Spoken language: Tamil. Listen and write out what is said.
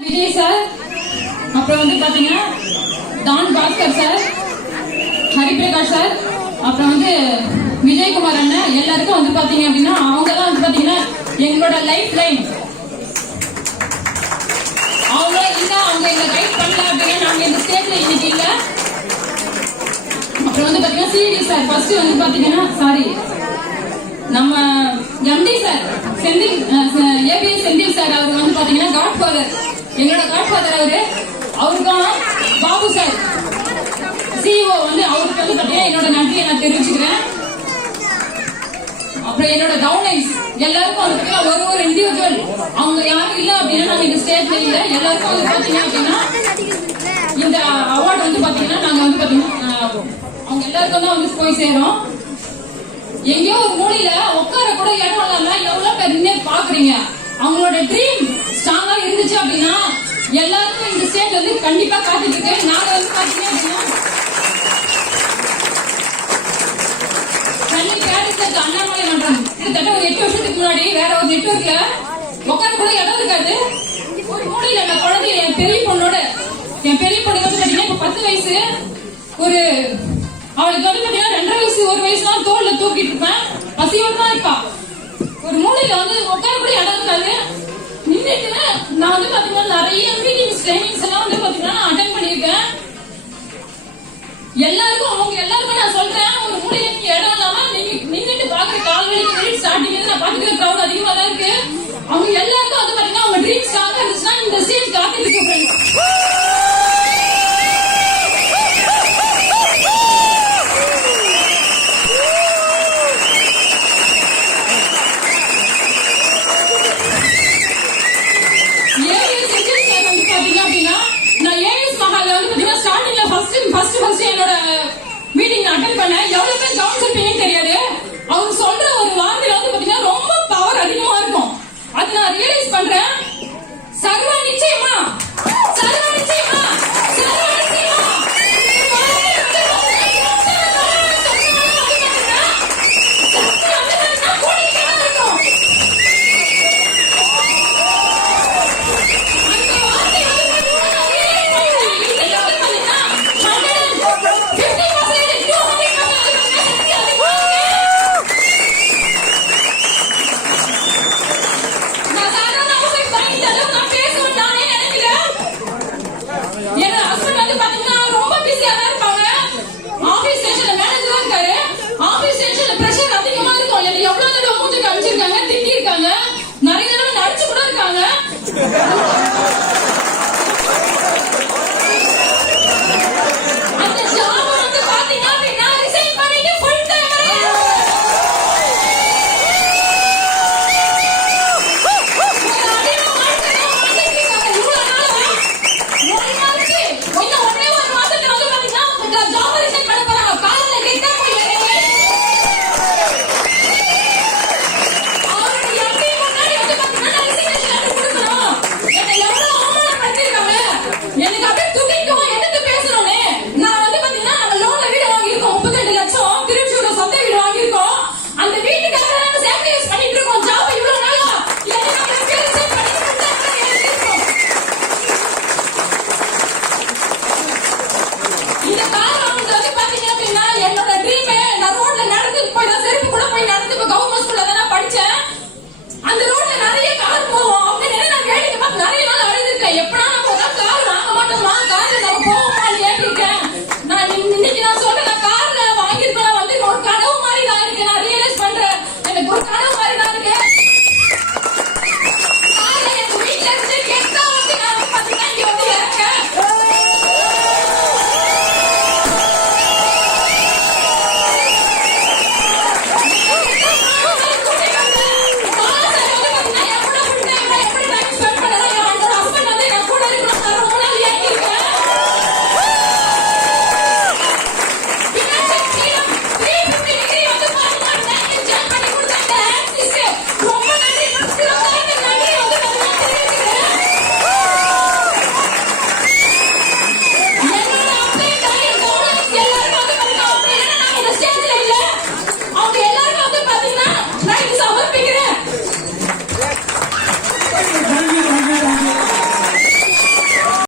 விஜய் சார், அப்புறம் வந்து பாத்தீங்கன்னா டான் பாஸ்கர் சார், ஹரிபிரகாஷ் சார், அப்புறம் வந்து விஜயகுமார் அண்ணன், எல்லாருக்கும் வந்து பாத்தீங்க அப்படின்னா அவங்க தான் வந்து பாத்தீங்கன்னா எங்களோட லைஃப் லைன். அவங்க இல்ல, அவங்க எங்க கைட் பண்ணல அப்படின்னா நாங்க இந்த ஸ்டேட்ல இன்னைக்கு இல்ல. அப்புறம் வந்து பாத்தீங்கன்னா சிடி சார், ஃபர்ஸ்ட் வந்து பாத்தீங்கன்னா சாரி நம்ம MD sir Senthil, ABS Senthil sir, அவர் வந்து பாத்தீங்கன்னா காட் ஃபாதர், எங்களோட காட் ஃபாதர் அவரு. அவருக்கும் பாபு சார் சிஇஓ வந்து அவருக்கு வந்து பாத்தீங்கன்னா என்னோட நன்றியை நான் தெரிவிச்சுக்கிறேன். அப்புறம் என்னோட டவுன்லைன்ஸ் எல்லாருக்கும் வந்து ஒரு இண்டிவிஜுவல், அவங்க யாரும் இல்ல அப்படின்னா நாங்க இந்த ஸ்டேட்ல இல்ல. எல்லாருக்கும் வந்து பாத்தீங்க அப்படின்னா இந்த அவார்டு வந்து பாத்தீங்கன்னா நாங்க வந்து பாத்தீங்கன்னா அவங்க எல்லாருக்கும் தான் வந்து போய் சேரும். எங்கேயோ ஒரு மூலையில உட்கார கூட இடம் இல்லாம எவ்வளவு பேர் நின்று பாக்குறீங்க. அவங்களோட ட்ரீம் ஸ்ட்ராங்கா இருந்துச்சு அப்படின்னா எல்லாருக்கும் இந்த ஸ்டேட் வந்து கண்டிப்பா காத்துட்டு இருக்கு. நாங்க வந்து பாத்தீங்க அப்படின்னா தண்ணி கேரளத்துக்கு அண்ணாமலை மன்றம் கிட்டத்தட்ட ஒரு 8 வருஷத்துக்கு முன்னாடி வேற ஒரு நெட்வொர்க்ல உட்கார கூட இடம் இருக்காது. ஒரு மூலையில அந்த குழந்தை என் பெரிய பொண்ணு வந்து பாத்தீங்கன்னா இப்ப 10 வயசு, ஒரு அவளுக்கு வந்து பாத்தீங்கன்னா 2.5 வயசு 1 வயசு தான் தோல்ல தூக்கிட்டு இருப்பேன். பசியோடு தான் இருப்பா. ஒரு மூலையில வந்து உட்கார கூட இடம் இருக்காது. நின்றுட்டு நான் வந்து பாத்தீங்கன்னா நிறைய மீட்டிங்ஸ் ட்ரைனிங்ஸ் எல்லாம் வந்து பாத்தீங்கன்னா நான் அட்டென்ட் பண்ணிருக்கேன். எல்லாருக்கும் அவங்க எல்லாருக்கும் நான் சொல்றேன், ஒரு மூலையில நீங்க இடம் இல்லாம நீங்க நின்றுட்டு பாக்குற கால்வெளிக்கு ஸ்டார்டிங் நான் பாத்துக்கிற கிரௌட் அதிகமா தான் இருக்கு. அவங்க எல்லாருக்கும் வந்து பாத்தீங்கன்னா அவங்க ட்ரீம் ஸ்ட்ராங்கா இருந்துச்சுன்னா இந்த